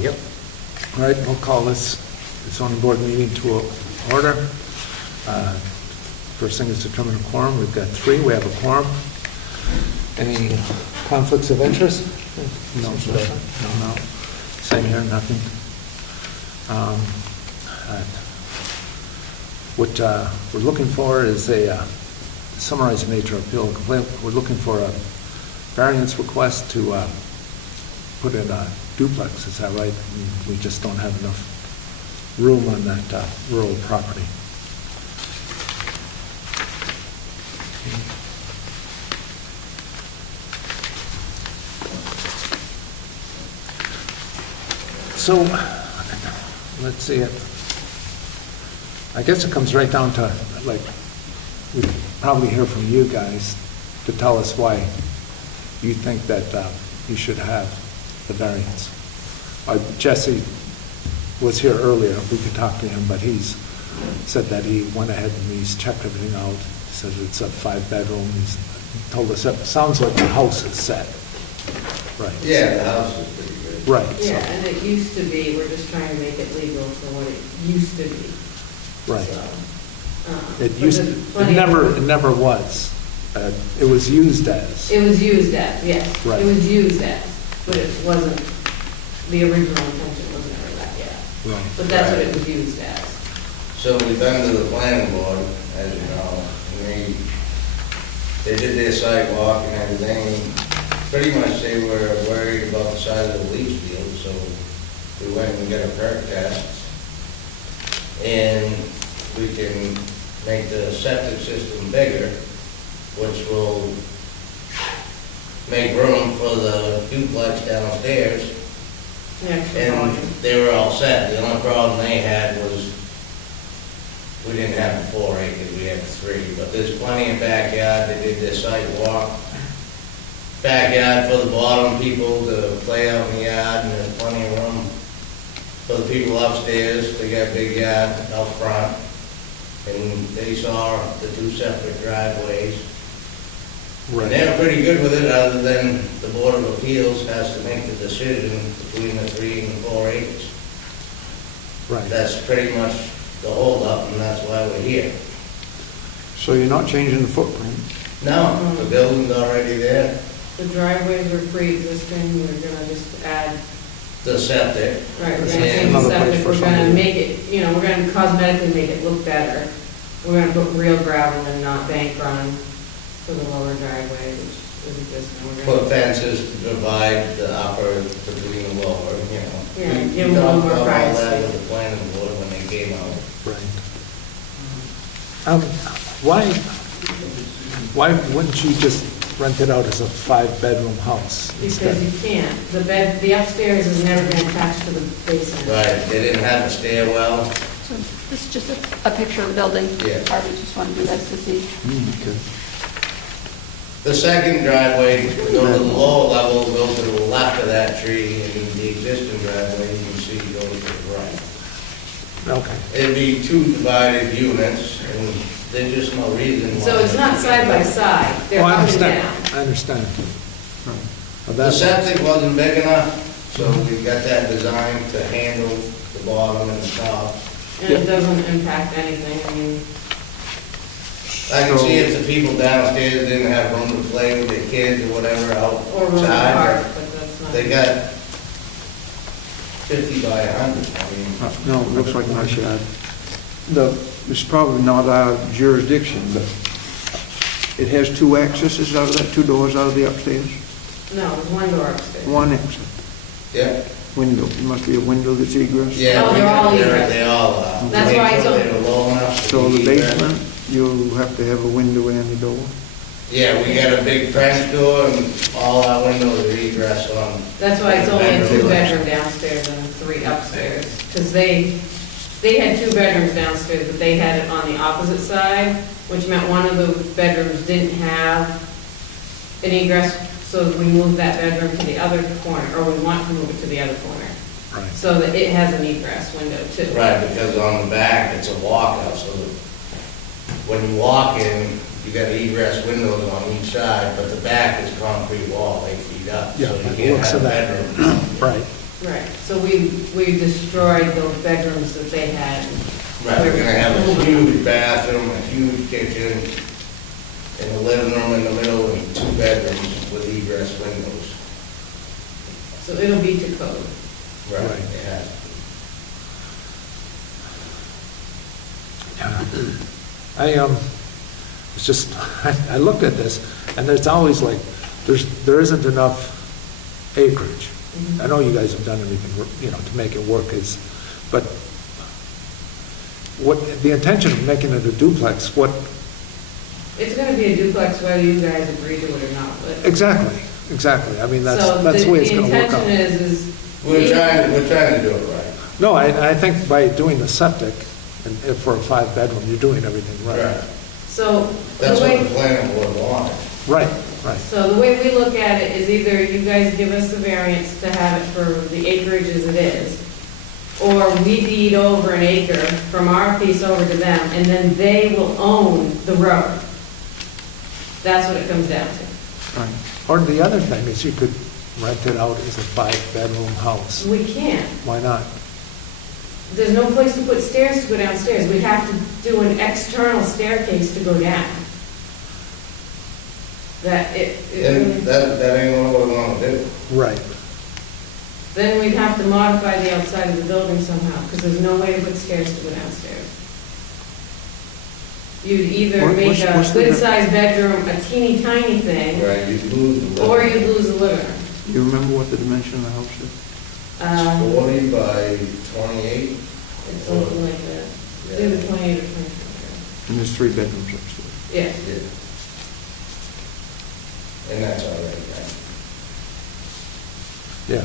Yep. All right, we'll call this zoning board meeting to order. First thing is determine a quorum. We've got 3. We have a quorum. Any conflicts of interest? No. No. Same here, nothing. What we're looking for is a summarize the nature of appeal complaint. We're looking for a variance request to put in a duplex. Is that right? We just don't have enough room on that rural property. So, let's see it. I guess it comes right down to, like, we probably hear from you guys to tell us why you think that you should have the variance. Jesse was here earlier. We could talk to him, but he's said that he went ahead and he's checked everything out. He says it's a 5-bedroom. He's told us that sounds like the house is set. Right. Yeah, the house is pretty good. Right. Yeah, So, and it used to be, we're just trying to make it legal for what it used to be. right. So, It but used, there's it plenty of- never was. It was used as. It was used as, yes. Right. It was used as, but it wasn't, the original intention was never that yet. Right. But that's what it was used as. So we've been to the planning board, as you know, and they did their sidewalk and everything. Pretty much they were worried about the size of the leach field, so we went and got a perk test. And we can make the septic system bigger, which will make room for the duplex downstairs. The extra And volume. they were all set. The only problem they had was we didn't have the 4 acres, we had the 3. But there's plenty of backyard. They did their site walk. Backyard for the bottom people to play out in the yard, and there's plenty of room for the people upstairs. They got a big yard out front. And they saw the 2 separate driveways. And Right. they're pretty good with it, other than the Board of Appeals has to make the decision between the 3 and the 4 acres. Right. That's pretty much the holdup, and that's why we're here. So you're not changing the footprint? No, the building's already there, The driveways were pre-existing, we're gonna just add, the septic. right, we're And gonna change the another place septic, for we're gonna somebody. make it, we're gonna cosmetically make it look better. We're gonna put real gravel and not bank run for the lower driveway, which is existing. We're Put gonna, fences to divide the upper between the lower, you know. Yeah, We give them a little talked more about all privacy. that with the planning board when they came out. Right. Why wouldn't you just rent it out as a 5-bedroom house instead? because you can't, the upstairs is never gonna attach to the basement. Right, they didn't have a stairwell. So this is just a picture of the building. Yeah. Harvey just wanted you guys to see. Okay. The second driveway, go to the lower level, go to the left of that tree, and the existing driveway, you can see, goes to the right. Okay. It'd be 2 divided units, and there's just no reason why. So it's not side by side, they're Oh, I up and understand. down. I understand. Well, The that's- septic wasn't big enough, so we got that designed to handle the bottom and the top. And it doesn't impact anything, I mean, I can see if the people downstairs didn't have room to play with their kids or whatever or room outside. apart, but that's not. They got 50 by 100, I mean. No, it looks like a nice yard. It's probably not our jurisdiction, but it has 2 accesses out of that, 2 doors out of the upstairs? No, there's one door upstairs. 1 exit, Yeah. window. It must be a window that's egress. Yeah, Oh, they're all egress. They all are. That's why I Make sure told- they're low enough to So be the egress. basement, you'll have to have a window and a door? Yeah, we got a big French door and all our windows are egress on. That's why it's only a Bedroom. 2-bedroom downstairs and 3 upstairs. Because they had 2 bedrooms downstairs, but they had it on the opposite side, which meant one of the bedrooms didn't have an egress, so we moved that bedroom to the other corner, or we want to move it to the other corner. Right. So that it has an egress window too. Right, because on the back, it's a walkout, so when you walk in, you got egress windows on each side, but the back is concrete wall, 8 feet up. Yeah, So you by the can't looks have of a that. bedroom. Right. Right, so So we destroyed those bedrooms that they had. Right, we're gonna have a huge bathroom, a huge kitchen, and a living room in the middle, and 2 bedrooms with egress windows. So it'll be to code. Right. Right. It has to It's just, I looked at this, and there's always like, there isn't enough acreage. I know you guys have done everything, you know, to make it work but what, the intention of making it a duplex, what, It's gonna be a duplex whether you guys agree to it or not, but. exactly, I mean, So that's the way it's gonna work The out. intention is. be. We're trying to do it right. No, I think by doing the septic, and if for a 5-bedroom, you're doing everything right. So That's the what the way, planning board wanted. Right, right. so the way we look at it is either you guys give us the variance to have it for the acreage as it is, or we deed over an acre from our piece over to them, and then they will own the road. That's what it comes down to. Right. Or the other thing is you could rent it out as a 5-bedroom house. We can't. Why not? There's no place to put stairs to go downstairs. We'd have to do an external staircase to go down. And that ain't what we want to do. Right. Then we'd have to modify the outside of the building somehow, because there's no way to put stairs to go downstairs. You'd either What- make what's- a what's the- good-sized bedroom, a teeny tiny thing, Right, you lose the living. or you'd lose the living room. You remember what the dimension of the house is? Um, 40 by 28. It's something like that. It's either 28 or 24. And there's 3 bedrooms upstairs. Yes. Yeah. And that's all right, right? Yeah.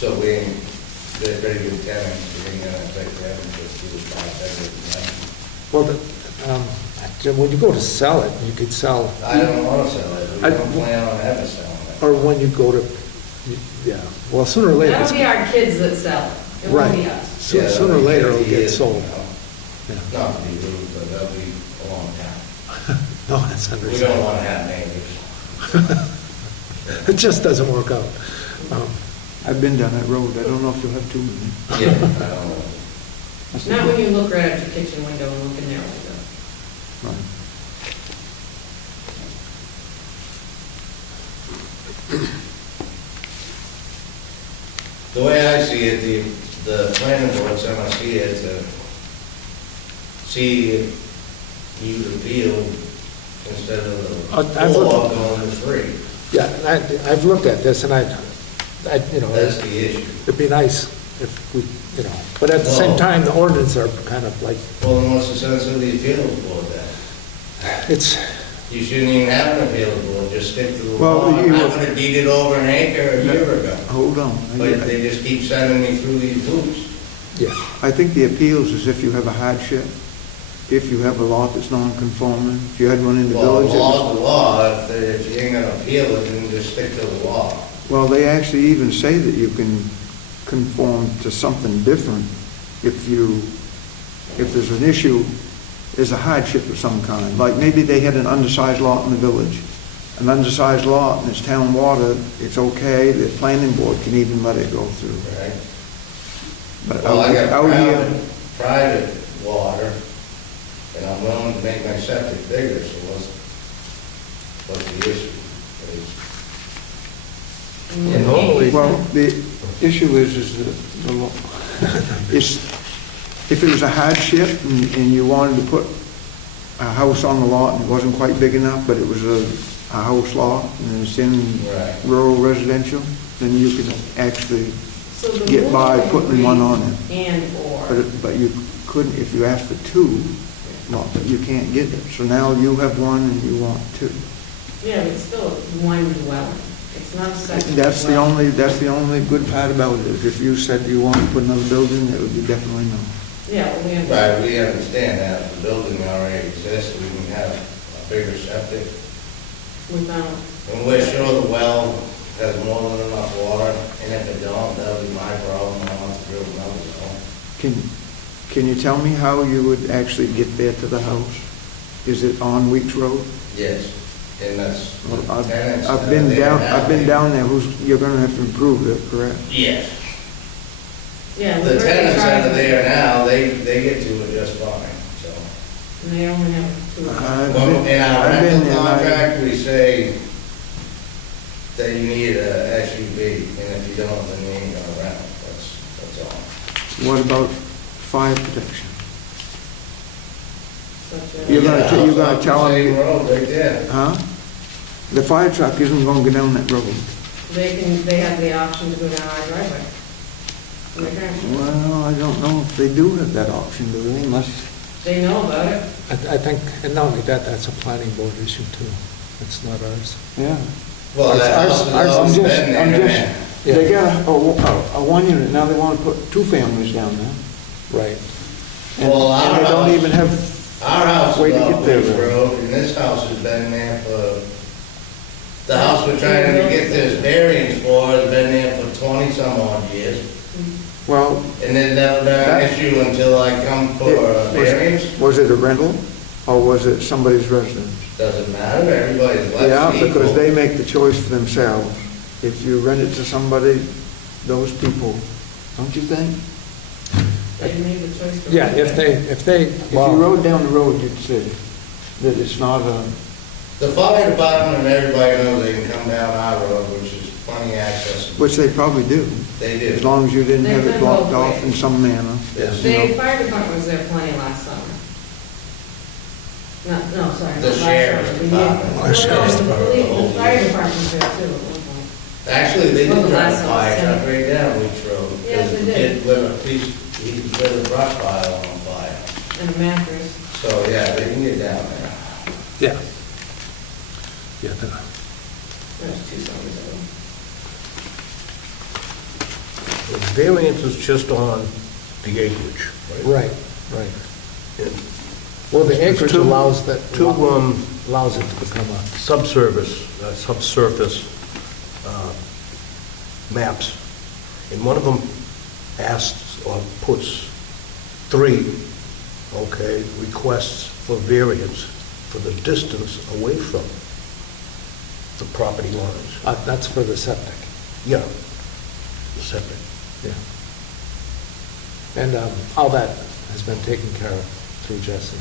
So they're pretty good tenants, we ain't gonna take them just do 5 bedrooms. Well, Jim, when you go to sell it, you could sell, I don't wanna sell it, we I- don't plan on ever selling it. or when you go to, yeah, well, sooner or later. That'll be our kids that sell it. It won't be Right. us. Yeah, that'll Sooner or be later it'll 50 get years, sold. you know. Yeah. Not to be rude, but that'll be a long time. No, that's We don't understandable. wanna have neighbors. It just doesn't work out. I've been down that road, I don't know if you'll have too many. Yeah, I don't know. That's the- Not when you look right out your kitchen window and look in their window. Right. The way I see it, the planning board's gonna see it to see if you appeal instead of the I've 4 looked- going to 3. Yeah, and I've looked at this, and you know, That's the issue. it'd be nice if we, you know, but at the same Well- time, the ordinance are kind of like, Well, then what's the sense of the appeals board then? it's, You shouldn't even have an appeals board, just stick to the Well, law. I you- would have deeded over an acre a year ago, Hold on. but they just keep sending me through these loops. yeah. I think the appeals is if you have a hardship, if you have a lot that's non-conforming, if you had one in the Well, the village. that was- law's the law, if you ain't gonna appeal it, then just stick to the law. Well, they actually even say that you can conform to something different if there's an issue, there's a hardship of some kind. Like maybe they had an undersized lot in the village, an undersized lot and it's town water, it's okay, the planning board can even let it go through. Right? But Well, I got out here, private water, and I'm willing to make my septic bigger, so what's the issue? And normally- well, the issue is the law. It's, if it was a hardship and you wanted to put a house on the lot and it wasn't quite big enough, but it was a house lot and it's in Right. rural residential, then you could actually, So the get by rule putting one on agrees And/or. but you couldn't, if you asked for 2 lots, but you can't get it. So now you have 1 and you want 2. Yeah, but it's still one dwelling. It's not a second That's the dwelling. only good part about it, is if you said you wanted to put another building, it would be definitely no. Yeah, well, we understand. Right, we understand that, if the building already exists, we can have a bigger septic. Without, And we're sure the well has more than enough water, and if it don't, that'll be my problem, I'll have to drill another well. Can you tell me how you would actually get there to the house? Is it on Weeks Road? Yes, And that's, Well, tenants. I've been they're down, happy. I've been down there, you're gonna have to improve it, correct? Yes. Yeah. The person tenants that tries are to- there now, they get to it just fine, so. And they only have two. I've Well, been- in our I've been rental there, and I- contract, we say that you need a SUV, and if you don't, then you ain't gonna rent it, that's all. What about fire protection? Such a- You're gonna Yeah, you're house gonna off tell the same them, road right there. huh? The fire truck isn't gonna go down that road. They have the option to go down our driveway. And they can. Well, I don't know if they do have that option, do they? Unless, They know about it. I think, and not only that, that's a planning board issue too. It's not ours. yeah. Well, that Ours- house has ours- always I'm been there, man. they got a one unit, now they wanna put two families down there. Right. And Well, our and they don't house- even have, Our house Way is to off get there, Leaf though. Road, and this house has been there for, the house we're trying to get this variance for has been there for 20-some odd years. well, And there's never been an That- issue until I come for a variance. was it a rental or was it somebody's residence? Doesn't matter, everybody's less Yeah, equal. because they make the choice for themselves. If you rent it to somebody, those people, don't you think? They made the choice. to Yeah, rent if it. they, If you well, rode down the road, you'd see that it's not a, The fire department and everybody knows they can come down our road, which is plenty access. which they probably do, They as do. long as you didn't They've have it been blocked both off ways. in some manner. Yes. you know. The fire department was there plenty last summer. No, sorry. The not last sheriff's summer, the department. year- Our sheriff's No, department. The fire department was there too at one point. Actually, they Well, did the drive last a one was fire sent. truck right down Leach Road. Yes, they did. He lit a brush pile on fire. And a mattress. So, yeah, they can get down there. yeah. Yeah, That was 2 summers ago. The variance is just on the acreage, right? right, right. And Well, the acreage Two- allows that, two, allows it to become a, subsurface maps, and one of them asks or puts 3, okay, requests for variance for the distance away from the property lines. that's for the septic, Yeah, the septic. yeah. And all that has been taken care of through Jesse.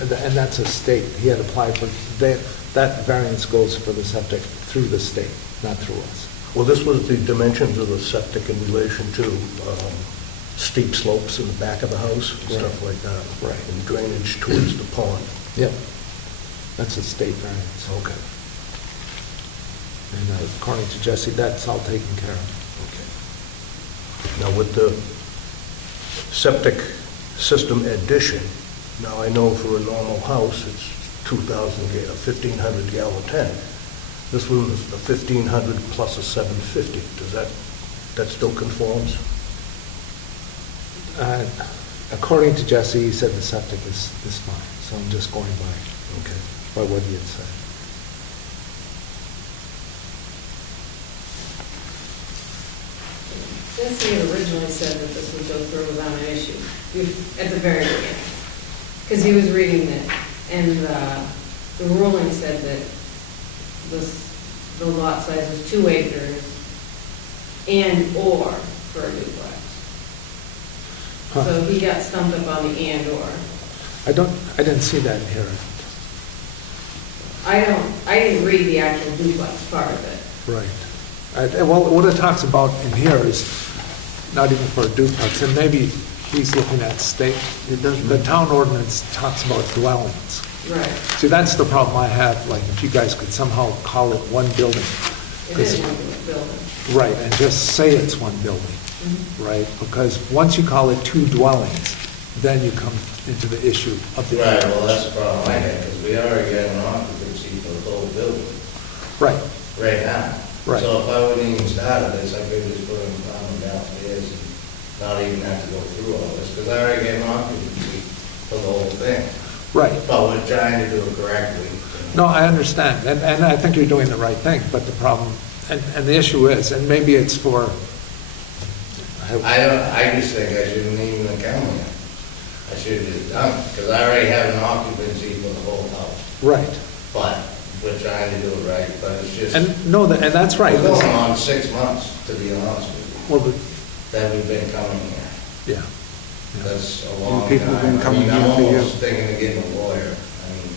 And that's a state, he had applied for, that variance goes for the septic through the state, not through us. Well, this was the dimensions of the septic in relation to steep slopes in the back of the house, and stuff like that. Right. And drainage towards the pond. Yep. That's a state variance. Okay. And according to Jesse, that's all taken care of. Okay. Now, with the septic system addition, now I know for a normal house, it's 1,500 gallon tank. This one is a 1,500 plus a 750. Does that still conforms? According to Jesse, he said the septic is fine, so I'm just going Okay. by what he had said. Jesse had originally said that this would go through without an issue, at the very beginning. Because he was reading it, and the ruling said that the lot size was 2 acres and/or for a duplex. Huh. So he got stumped up on the and/or. I didn't see that in here. I didn't read the actual duplex part of it. Right. Well, what it talks about in here is not even for a duplex, and maybe he's looking at state. It doesn't. The town ordinance talks about dwellings. Right. See, that's the problem I have, like, if you guys could somehow call it one building. It is one building. Right, and just say it's one building, right? Because once you call it 2 dwellings, then you come into the issue of the... Right, well, that's the problem I had, because we already got an occupancy for the whole building Right, right now. Right. So if I wouldn't even started this, I could just put an apartment downstairs and not even have to go through all this, because I already got an occupancy for the whole thing. right. But we're trying to do it correctly. No, I understand, and I think you're doing the right thing, but the problem, and the issue is, and maybe it's for... I just think I shouldn't even have come here. I should have just done it, because I already have an occupancy for the whole house. Right. but we're trying to do it right, but it's just, And, no, and that's right. we're going on 6 months, to be honest with Well, but, you, that we've been coming here. yeah. Yeah. That's a long time. people have been coming I mean, here for I'm years. almost thinking of getting a lawyer. I mean,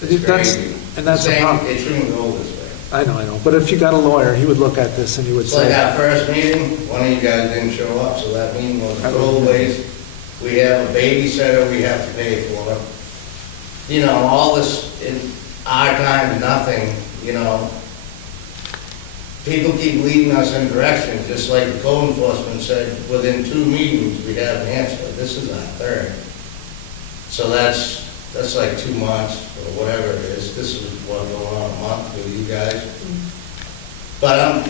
That's- it's crazy. and that's a Same- problem. It shouldn't go this way. I know. But if you got a lawyer, he would look at this and he would It's like say, our first meeting, one of you guys didn't show up, so that meeting was throwaways. We have a babysitter we have to pay for. You know, all this, in our time, nothing, you know. People keep leading us in directions, just like the code enforcement said, within 2 meetings, we'd have an answer. This is our third. So that's like 2 months, or whatever it is. This is what, going on a month with you guys. But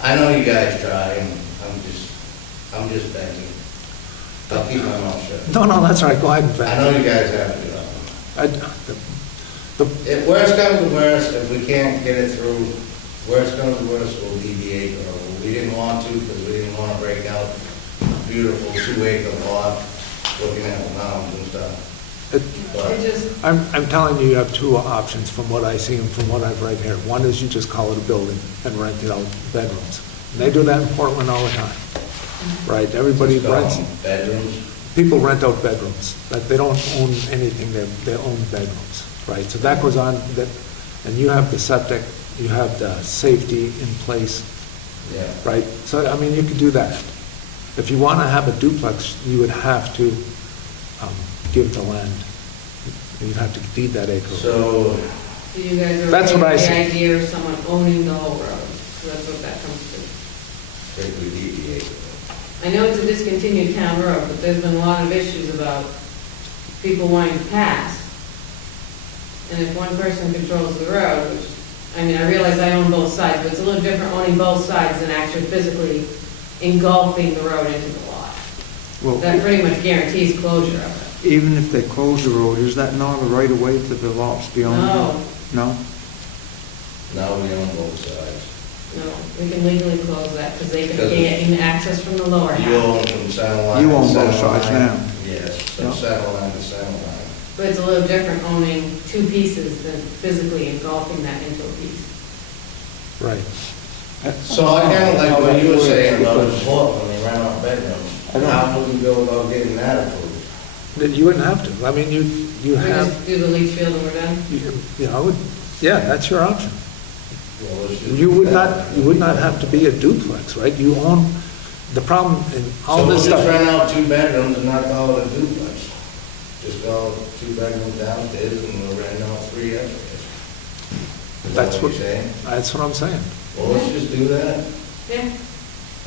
I know you guys try, and I'm just begging. I'll keep my mouth shut. no, that's all right, go ahead and I know vent. you guys have to do it. If worst comes to worst, if we can't get it through, worst comes to worst, we'll deviate, or we didn't want to, because we didn't want to break out a beautiful 2-acre lot, looking at the mountains and stuff. It just, I'm telling you, you have 2 options from what I see and from what I've read here. One is you just call it a building and rent it out bedrooms. And they do that in Portland all the time, right? Everybody Just call rents, them Bedrooms. people rent out bedrooms. That they don't own anything, they own bedrooms, right? So that goes on, and you have the septic, you have the safety in place, Yeah. right? So, I mean, you could do that. If you want to have a duplex, you would have to give the land. You'd have to deed that acre. So, so you guys are That's okay what I with the see. idea of someone owning the whole road, so that's what that comes to. if we deviate. I know it's a discontinued town road, but there's been a lot of issues about people wanting to pass. And if one person controls the road, which, I mean, I realize I own both sides, but it's a little different owning both sides than actually physically engulfing the road into the lot. Well, That pretty much guarantees closure of it. even if they close the road, is that not a right of way to the lots beyond? No. No? Now we own both sides. No, we can legally close that because they can Because- gain access from the lower You half. own from center line You to own both center sides line. now. Yes, Yeah. from center line to center line. But it's a little different owning 2 pieces than physically engulfing that into a piece. Right. So I kind of like How what that you were works, saying about because- the floor when they rent out bedrooms. I know. How would we go about getting that approved? Then you wouldn't have to. I mean, you We have, just do the leach field and we're done? I would, yeah, that's your option. Well, let's just You do would that. not, you would not have to be a duplex, right? You own, the problem in all So we'll this just stuff. rent out 2 bedrooms and not call it a duplex. Just call it 2 bedrooms downstairs and we'll rent out 3 upstairs. Is that That's what what, you're saying? that's what I'm saying. Well, let's just do that. Yeah.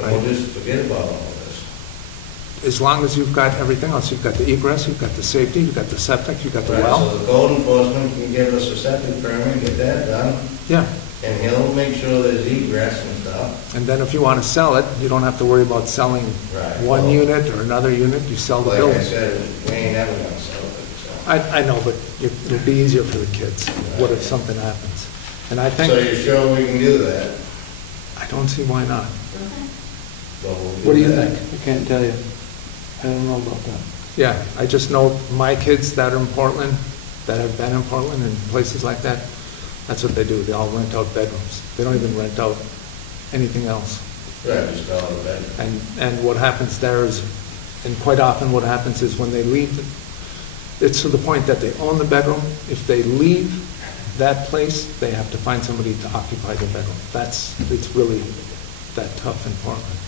And we'll just forget about all this. As long as you've got everything else, you've got the egress, you've got the safety, you've got the septic, you've got the Right, well. so the code enforcement can give us a septic permit, get that done, Yeah, and he'll make sure there's egress and stuff. and then if you want to sell it, you don't have to worry about selling Right. one Well, unit or another unit, you sell the Like I building. said, we ain't never gonna sell it, so. I know, but it'll be easier for the kids. What if something happens? And I So think, you're sure we can do that? I don't see why not. Well, we'll What do you that. think? I can't tell you. I don't know about that. Yeah, I just know my kids that are in Portland, that have been in Portland and places like that, that's what they do. They all rent out bedrooms. They don't even rent out anything else. Right, just call it a bedroom. And what happens there is, and quite often what happens is when they leave, it's to the point that they own the bedroom. If they leave that place, they have to find somebody to occupy the bedroom. It's really that tough in Portland.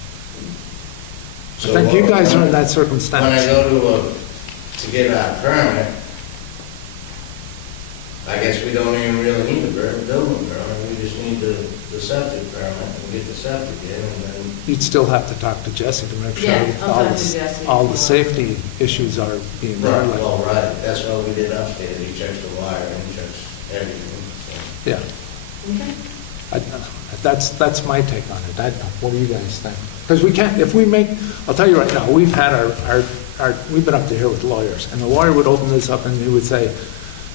I So think you what- guys are in that When I circumstance. go to get our permit, I guess we don't even really need a building permit, we just need the septic permit and get the septic in, and then, You'd still have to talk to Jesse to make sure Yeah, that I'll all talk to the, Jesse. all the safety issues are being right, realized. well, right, that's what we did upstairs, he checks the wire and he checks everything, so. Yeah. Okay. That's my take on it. What do you guys think? Because we can't, if we make, I'll tell you right now, we've had we've been up to here with lawyers, and the lawyer would open this up and he would say,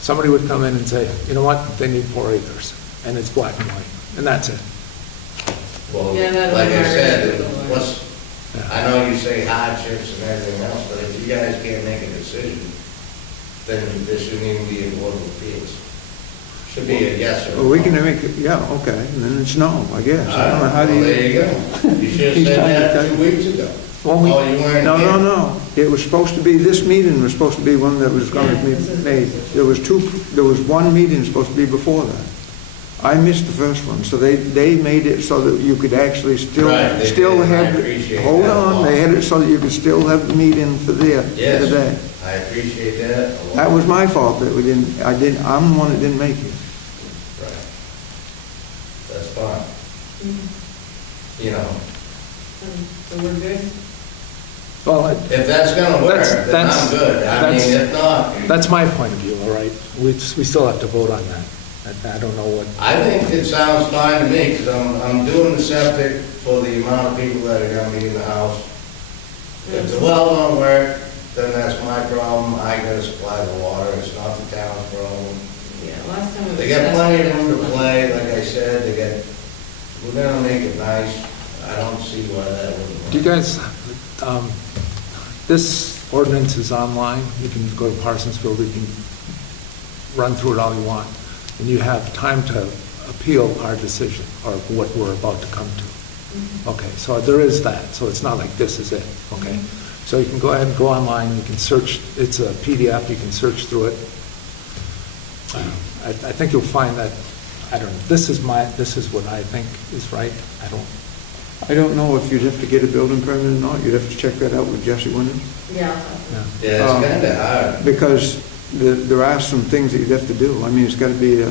somebody would come in and say, you know what, they need 4 acres, and it's black and white, and that's it. Well, Yeah, that'll like be I hard said, to do. what's, Yeah. I know you say hardships and everything else, but if you guys can't make a decision, then there shouldn't even be a Board of Appeals. Should be a yes or a no. Well, we can make it, yeah, okay, and then it's no, I guess. I don't know, how do Well, you? there you go. You should have He's said trying to that tell 2 you. weeks ago. Well, we- Oh, you weren't No, here. no, no. It was supposed to be, this meeting was supposed to be one that was going Yeah, to this is- be made. There was one meeting supposed to be before that. I missed the first one, so they made it so that you could actually Right, they still did, and I have, appreciate hold that a on, lot. they had it so that you could still have the meeting for today. Yes, I appreciate that a lot. That was my fault that we didn't, I'm the one that didn't make it. Right. That's fine. Mhm. You know, So we're good? Well, if that's gonna work, That's- then I'm that's- good. I mean, that's- if not, that's my point of view, all right? We still have to vote on that. I don't know what, I think it sounds fine to me, because I'm doing the septic for the amount of people that are gonna be in the house. If the well don't work, then that's my problem. I gotta supply the water. It's not the town's problem. Yeah, last time it was. They got plenty of room to play, like I said, we're gonna make it nice. I don't see why that wouldn't work. do you guys, this ordinance is online. You can go to Parsonsville, you can run through it all you want. And you have time to appeal our decision, or what we're about to come to. Okay, so there is that, so it's not like this is it, okay? So you can go ahead and go online, you can search, it's a PDF, you can search through it. I think you'll find that, I don't know, this is what I think is right. I don't know if you'd have to get a building permit or not. You'd have to check that out with Jesse Winter. Yeah. Yeah. Yeah, it's kinda hard. Because there are some things that you'd have to do. I mean, it's got to be a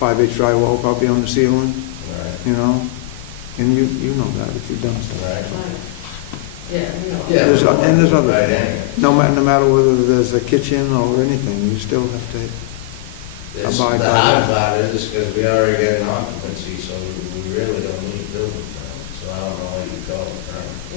5/8 drywall probably on the ceiling, Right, you know? And you know that if you've done stuff. right. Yeah, you know. Yeah. And there's other Right, things. anyway. No matter whether there's a kitchen or anything, you still have to, It's- Abide The by hard that. part is because we already got an occupancy, so we really don't need building permit. So I don't know what you call it,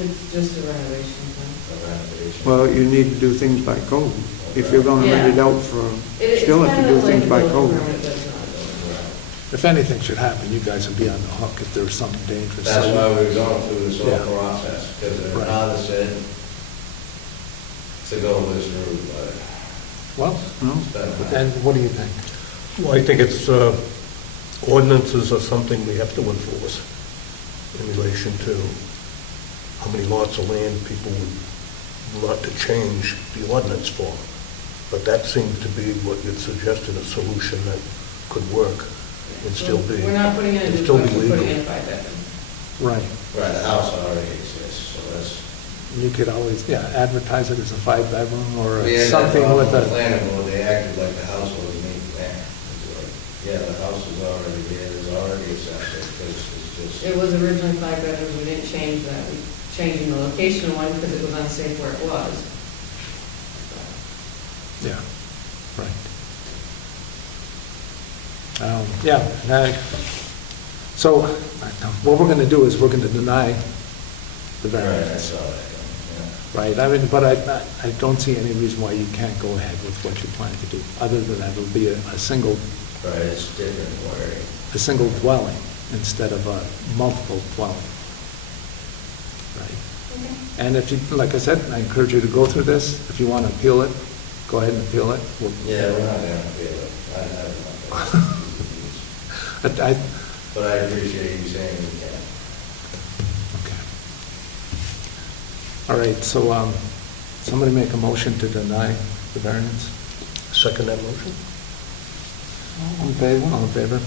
It's just a renovation thing. a renovation. well, you need to do things by code. If you're going to rent it out for, It's still have to kind do of like things a by building code. permit, but it's not a building permit. If anything should happen, you guys would be on the hook if there was something dangerous. That's So- why we're going through this whole Yeah. process, because the Right. father said to go this route, but Well, No? it's been hard. and what do you think? Well, I think it's, ordinances are something we have to enforce in relation to how many lots of land people would want to change the ordinance for. But that seems to be what you'd suggested, a solution that could work and still be. We're not putting in a and new still house, be we're putting in legal. a five-bedroom. Right. Right, the house already exists, so that's. You could always, advertise it as a 5-bedroom or We had that something problem with with a, planning board, they acted like the house wasn't even there. It's like, yeah, the house is already there, there's already a septic, because it's just. It was originally 5 bedrooms, we didn't change that, we changing the location of one because it was unsafe where it was. yeah, right. Yeah, so what we're going to do is we're going to deny the Right, I variance, saw that, yeah. right? I mean, but I don't see any reason why you can't go ahead with what you plan to do, other than that it'll be a single Right, it's different wording. a single dwelling instead of a multiple dwelling. Right? And if you, like I said, I encourage you to go through this. If you want to appeal it, go ahead and appeal it. Yeah, we're not gonna feel it. I, But I appreciate you saying we can. okay. All right, so, somebody make a motion to deny the variance? Second that motion? All in favor? All in favor?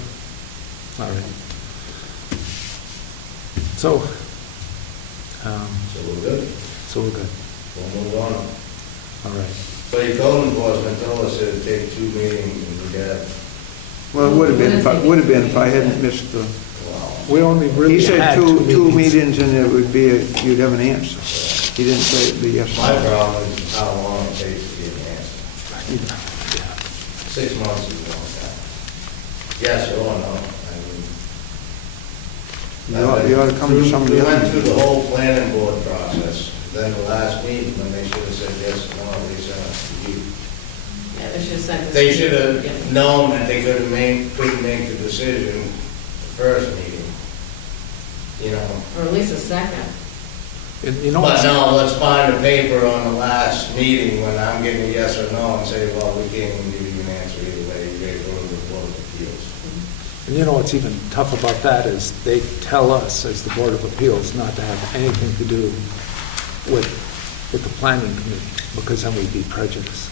All right. So, So we're good. so we're good. We'll move on. All right. But your code enforcement told us it'd take 2 meetings and we got, Well, it would have been if I hadn't missed the, wow. We only really he said had two meetings and it would be, you'd have an answer. He didn't say it'd be yes or My no. problem is how long it takes to get an answer. Yeah. 6 months is a long time. Yes or no, I mean. You ought to come to some of the We went other. through the whole planning board process, then the last meeting, when they should have said yes or no, they sent us to you. Yeah, they should have sent us. They should Yeah. have known that they couldn't make the decision the first meeting, you know. Or at least a second. And you know, But what's- no, let's find a paper on the last meeting when I'm getting a yes or no and say, well, we can't even give you an answer either way, you gotta go to the Board of Appeals. and you know what's even tough about that is they tell us as the Board of Appeals not to have anything to do with the planning committee, because then we'd be prejudiced.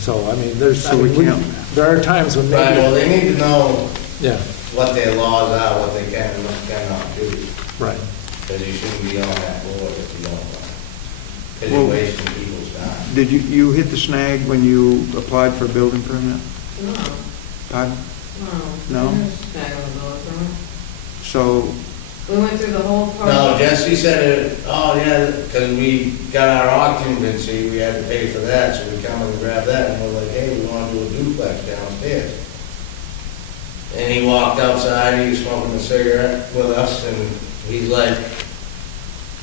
So, I mean, there's, I So we mean, can't- there are times when Right, well, maybe, they need to know yeah, what their laws are, what they can and cannot do, right. because you shouldn't be on that board if you don't want it. Because Well- you're wasting people's time. Did you hit the snag when you applied for a building permit? No, Pardon? no. No? There's snag on the building permit. So, We went through the whole No, process. Jesse said it, oh, yeah, because we got our occupancy, we had to pay for that, so we come and grab that, and we're like, hey, we want to do a duplex downstairs. And he walked outside, he was smoking a cigarette with us, and he's like,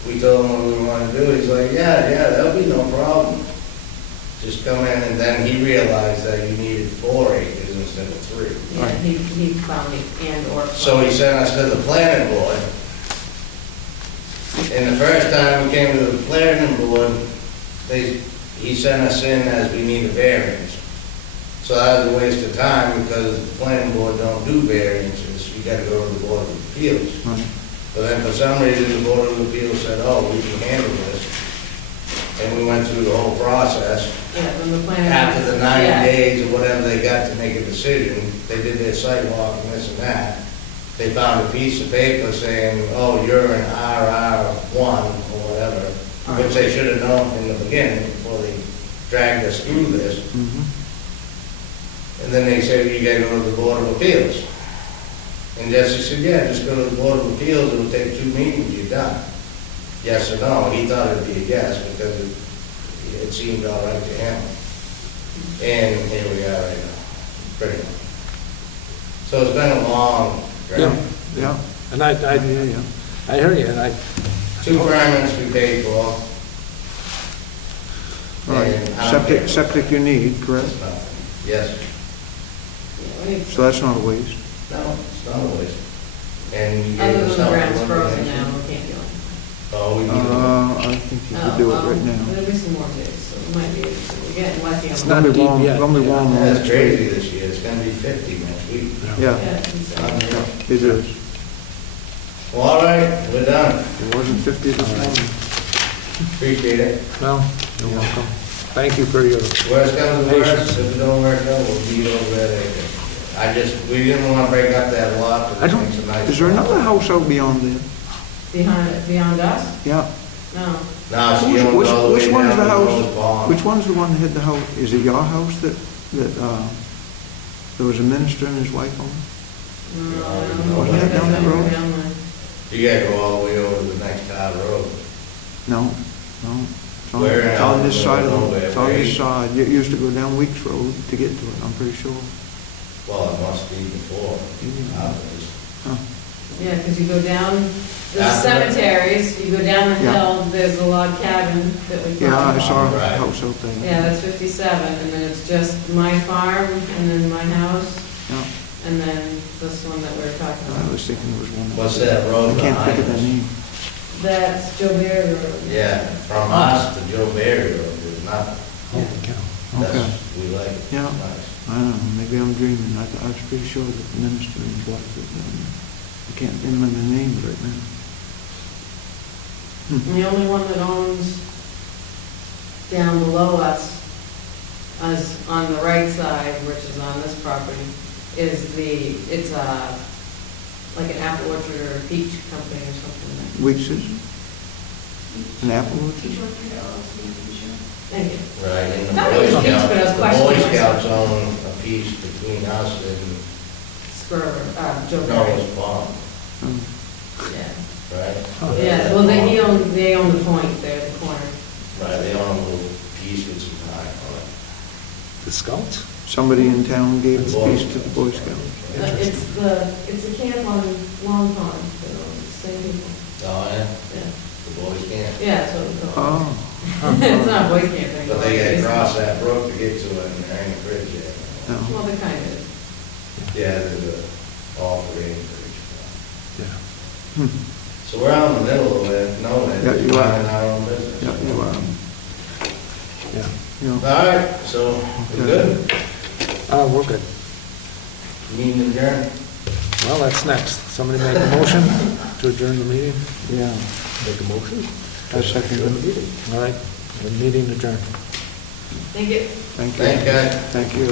we told him what we want to do, he's like, yeah, that'll be no problem. Just come in, and then he realized that you needed 4 acres instead of 3. Yeah, he found it and or. So he sent us to the planning board. And the first time we came to the planning board, he sent us in as we need a variance. So that was a waste of time because the planning board don't do variances. You gotta go to the Board of Appeals. right. But then for some reason, the Board of Appeals said, oh, we can handle this. And we went through the whole process. Yeah, when the plan. After the 90 Yeah. days or whatever they got to make a decision, they did their sidewalk and this and that. They found a piece of paper saying, oh, you're an RR1 or whatever, which they should have known from the beginning before they dragged us through this. Mhm. And then they said, you gotta go to the Board of Appeals. And Jesse said, yeah, just go to the Board of Appeals, it'll take 2 meetings, you're done. Yes or no? He thought it'd be a yes because it seemed all right to him. And here we are right now, pretty much. So it's been a long Yeah, drought. Yeah, and I hear you. I hear you, and 2 permits we paid for. All right, And I don't care. septic you need, correct? It's nothing. Yes. Yeah, we- So that's not a waste. No, it's not a waste. And you Other gave than us the help. ground's with frozen information. now, we can't do it. Oh, we need to. I think you could do it right now. There'll be some more days, so we might be able to, we're getting lucky on. It's the- not Gonna be deep warm, yet. gonna be warm on That's next crazy week. this year. It's gonna be 50 next week. Yeah, Yeah, it's insane. yeah, it is. Well, all right, we're done. It wasn't 50 this morning. Appreciate it. well, you're welcome. Thank you for your, Worst comes to worst, Patience. if it don't work out, we'll beat over that acre. We didn't wanna break up that lot, I but it don't, makes a nice. is there lot. another house out beyond there? Beyond us? Yeah. No. No, she Which- owns which- all the which way one's down the to house? Rose Pond. Which one's the one that had the house? Is it your house that, there was a minister and his wife on? No. Wasn't that down that road? Down there. You gotta go all the way over to the next town road. No, no. It's on- Where It's on out this in the side middle of of the, nowhere, it's on this right? side. You used to go down Weeks Road to get to it, I'm pretty sure. Well, it must be before. Mhm. Others. Huh. Yeah, because you go down, the After that. cemeteries, you go down the Yeah. hill, there's a log cabin that we Yeah, talked I about. saw a Right. house out there. Yeah, that's 57, and then it's just my farm, and then my house, Yeah, and then this one that we were talking I about. was thinking it was one. What's that road I can't behind think of the us? name. That's Joe Berry Road. Yeah, from us to Joe Berry Road, there's nothing. holy cow. That's, Okay. we like it. Yeah. Nice. I don't know, maybe I'm dreaming. I was pretty sure that the minister and his wife was down there. I can't remember the names right now. And the only one that owns down below us, is on the right side, which is on this property, is it's like an apple orchard or a peach company or something. Weeks's? An apple orchard? Thank you. Right, and the That Boy was a piece, Scouts, but I was the Boy questioning Scouts own a piece between us and Spur, Joe Berry. Noah's Pond, Oh, Yeah. right? Yeah, well, they own the point there, the corner. Right, they own a little piece with some time on it. The Scouts? Somebody in town gave a piece to the Boy Scouts. It's a camp on Long Pond, so same people. Oh, yeah, Yeah, the boys can't. yeah, that's what we call it. Oh, It's not boys camp anymore. But they gotta It's- cross that brook to get to it, and there ain't a bridge yet. no. Well, they kind of, Yeah, there's a all-terrain bridge. Yeah. Hmm. So we're out in the middle of it, know that. Yeah, you are. Minding our own business. Yeah, you are. Yeah. You know, All right, so, we good? We're good. Meeting adjourned? Well, that's next. Somebody make a motion to adjourn the meeting? Yeah, Make a motion? I second Adjourn it. the meeting. All right, the meeting adjourned. Thank you. thank you. Thank God. Thank you.